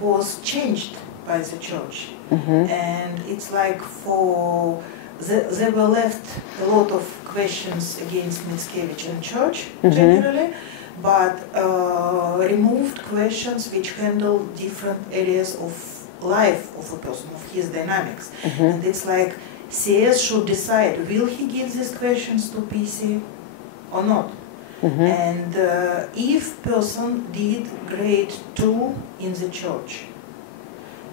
was changed by the church. And it's like there were left a lot of questions against Mickiewicz and church generally, but removed questions which handle different areas of life of a person, of his dynamics. And it's like CS should decide, will he give these questions to PC or not? And if person did grade 2 in the church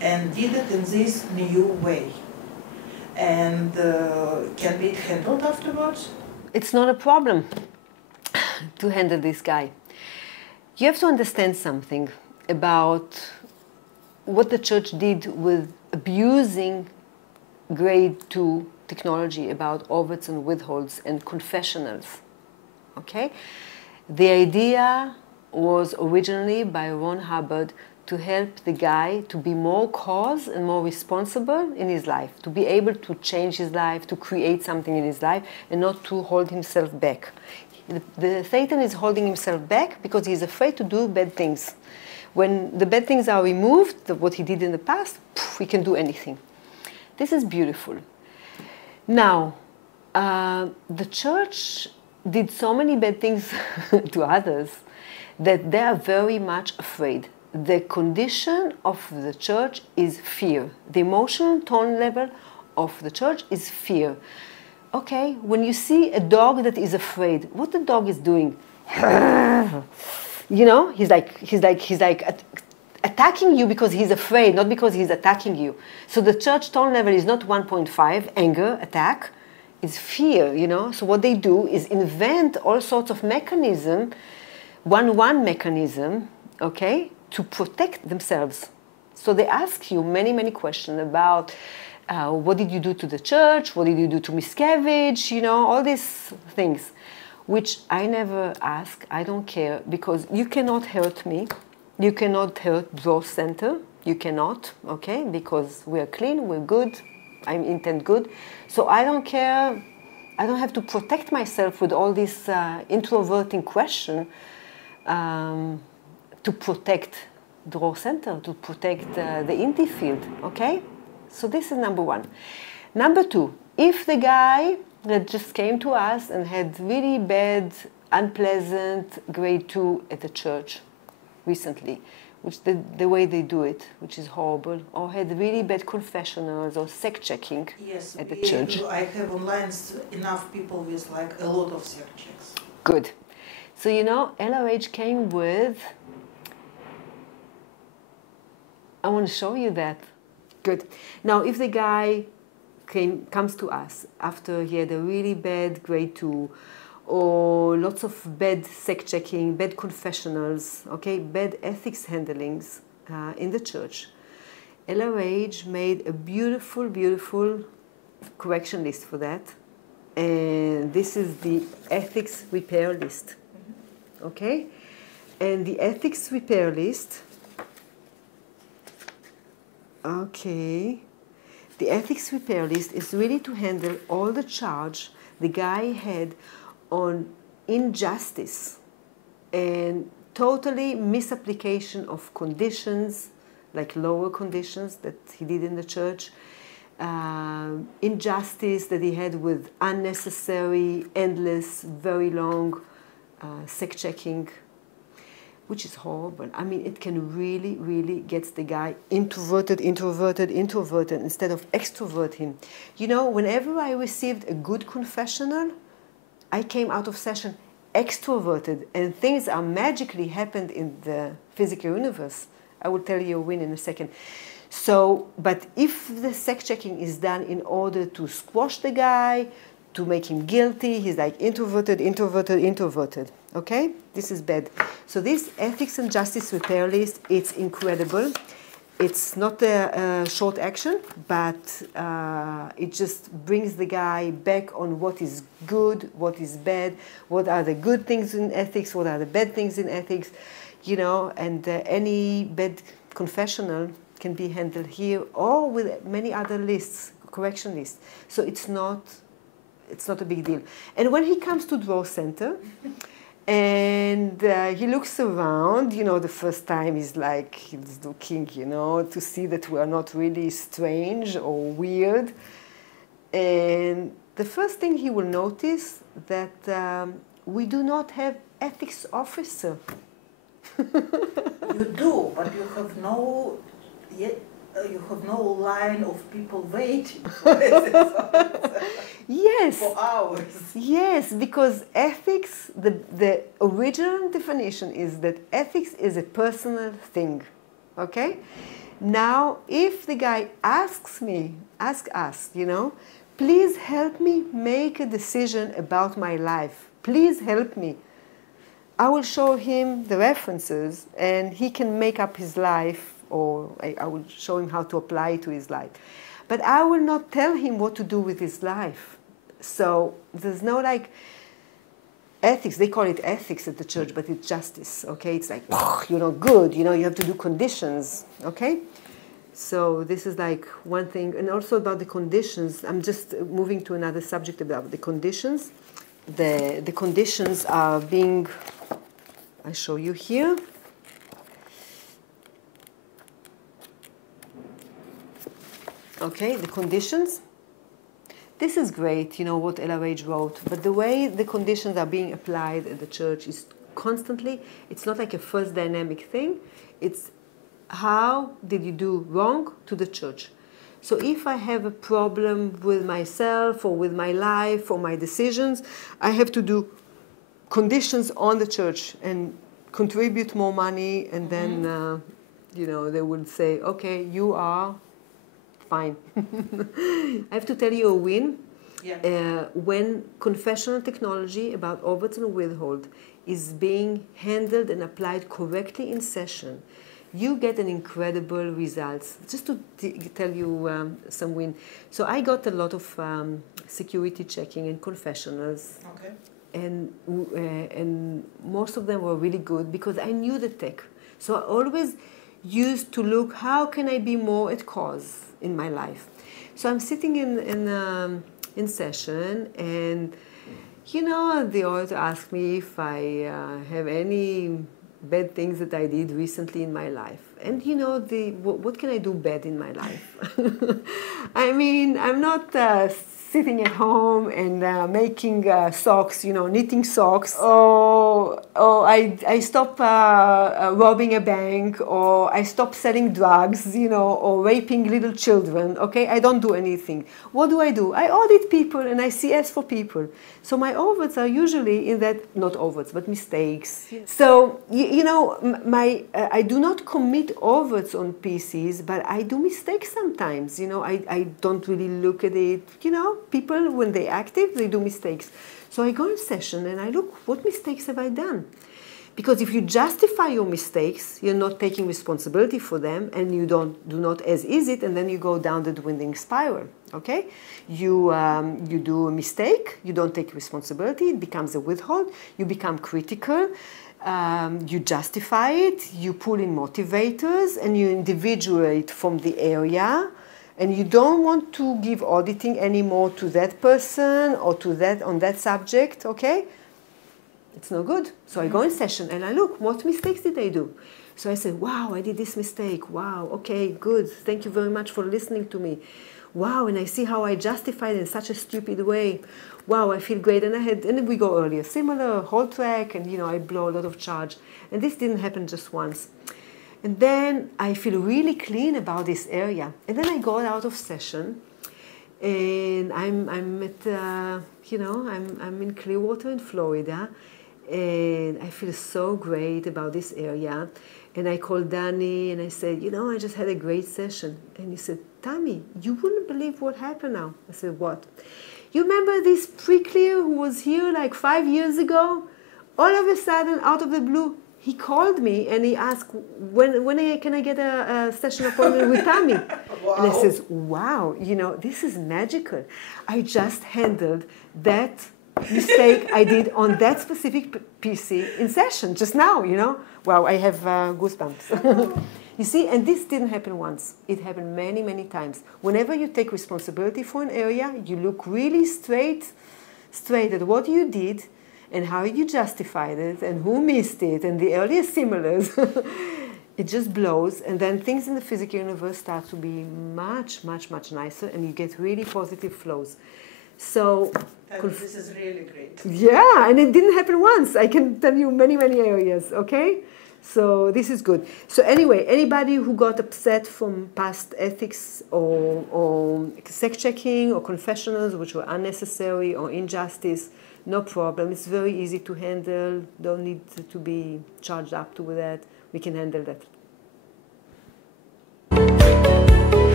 and did it in this new way, and can be handled afterwards? It's not a problem to handle this guy. You have to understand something about what the church did with abusing grade 2 technology about overts and withholds and confessionals. Okay? The idea was originally by Ron Hubbard to help the guy to be more cause and more responsible in his life, to be able to change his life, to create something in his life, and not to hold himself back. The Satan is holding himself back because he's afraid to do bad things. When the bad things are removed, what he did in the past, he can do anything. This is beautiful. Now, the church did so many bad things to others that they are very much afraid. The condition of the church is fear. The emotional tone level of the church is fear. Okay, when you see a dog that is afraid, what the dog is doing? You know, he's like attacking you because he's afraid, not because he's attacking you. So the church tone level is not 1.5, anger, attack, it's fear, you know. So what they do is invent all sorts of mechanism, one mechanism, okay, to protect themselves. So they ask you many questions about what did you do to the church, what did you do to Mickiewicz, you know, all these things, which I never ask, I don't care, because you cannot hurt me, you cannot hurt Draw Center, you cannot, okay, because we're clean, we're good, I intend good, so I don't care, I don't have to protect myself with all this introverting question to protect Draw Center, to protect the indie field, okay? So this is number one. Number two, if the guy that just came to us and had really bad, unpleasant grade 2 at the church recently, which the way they do it, which is horrible, or had really bad confessionals or sect checking at the church. I have online enough people with like a lot of sect checks. Good. So, you know, LRH came with, I want to show you that. Good. Now, if the guy comes to us after he had a really bad grade 2, or lots of bad sect checking, bad confessionals, okay, bad ethics handlings in the church, LRH made a beautiful correction list for that. And this is the ethics repair list, okay? And the ethics repair list, okay, the ethics repair list is really to handle all the charge the guy had on injustice and totally misapplication of conditions, like lower conditions that he did in the church, injustice that he had with unnecessary, endless, very long sect checking, which is horrible. I mean, it can really get the guy introverted, instead of extrovert him. You know, whenever I received a good confessional, I came out of session extroverted, and things are magically happened in the physical universe. I will tell you a win in a second. So, but if the sect checking is done in order to squash the guy, to make him guilty, he's like introverted, okay? This is bad. So this ethics and justice repair list, it's incredible. It's not a short action, but it just brings the guy back on what is good, what is bad, what are the good things in ethics, what are the bad things in ethics, you know, and any bad confessional can be handled here or with many other lists, correction lists. So it's not a big deal. And when he comes to Draw Center, And he looks around, you know, the first time he's like, he's looking, you know, to see that we are not really strange or weird. And the first thing he will notice that we do not have ethics officer. You do, but you have no, you have no line of people waiting for it. Yes. For hours. Yes, because ethics, the original definition is that ethics is a personal thing. Okay? Now, if the guy asks us, you know, please help me make a decision about my life. Please help me. I will show him the references and he can make up his life, or I will show him how to apply it to his life. But I will not tell him what to do with his life. So there's no like ethics. They call it ethics at the church, but it's justice, okay? It's like, you know, good, you know, you have to do conditions, okay? So this is like one thing. And also about the conditions, I'm just moving to another subject about the conditions. The conditions are being, I show you here. Okay, the conditions. This is great, you know, what LRH wrote, but the way the conditions are being applied at the church is constantly, it's not like a first dynamic thing, it's how did you do wrong to the church. So if I have a problem with myself or with my life or my decisions, I have to do conditions on the church and contribute more money, and then, you know, they would say, okay, you are fine. I have to tell you a win. Yeah. When confessional technology about overts and withhold is being handled and applied correctly in session, you get an incredible results. Just to tell you some win. So I got a lot of security checking and confessionals. Okay. And most of them were really good because I knew the tech. So I always used to look, how can I be more at cause in my life? So I'm sitting in session, and you know, the author asked me if I have any bad things that I did recently in my life. And you know, what can I do bad in my life? I mean, I'm not sitting at home and making socks, you know, knitting socks. Or I stop robbing a bank, or I stop selling drugs, you know, or raping little children, okay? I don't do anything. What do? I audit people and I CS for people. So my overts are usually in that, not overts, but mistakes. Yes. So, you know, I do not commit overts on PCs, but I do mistakes sometimes. You know, I don't really look at it. You know, people, when they're active, they do mistakes. So I go in session and I look, what mistakes have I done? Because if you justify your mistakes, you're not taking responsibility for them, and you do not as is it, and then you go down the dwindling spiral. Okay, you do a mistake, you don't take responsibility, it becomes a withhold, you become critical, you justify it, you pull in motivators, and you individuate from the area, and you don't want to give auditing anymore to that person or to that on that subject. Okay. It's no good. So I go in session and I look, what mistakes did I do? So I say, wow, I did this mistake. Wow, okay, good. Thank you very much for listening to me. Wow, and I see how I justified it in such a stupid way. Wow, I feel great. And then we go earlier, similar whole track, and you know, I blow a lot of charge. And this didn't happen just once. And then I feel really clean about this area. And then I go out of session, and I'm at, you know, I'm in Clearwater in Florida. And I feel so great about this area. And I called Danny and I said, you know, I just had a great session. And he said, Tami, you wouldn't believe what happened now. I said, what? You remember this pre-clear who was here like 5 years ago? All of a sudden, out of the blue, he called me and he asked, when can I get a session appointment with Tami? Wow. And I says, wow, you know, this is magical. I just handled that mistake I did on that specific PC in session just now, you know. Wow, I have goosebumps. You see, and this didn't happen once. It happened many, many times. Whenever you take responsibility for an area, you look really straight at what you did, and how you justified it and who missed it and the earlier similars, it just blows. And then things in the physical universe start to be much, much, much nicer, and you get really positive flows. So this is really great. Yeah, and it didn't happen once. I can tell you many, many areas, okay? So this is good. So anyway, anybody who got upset from past ethics or sex checking or confessionals which were unnecessary or injustice, no problem. It's very easy to handle. Don't need to be charged up to that. We can handle that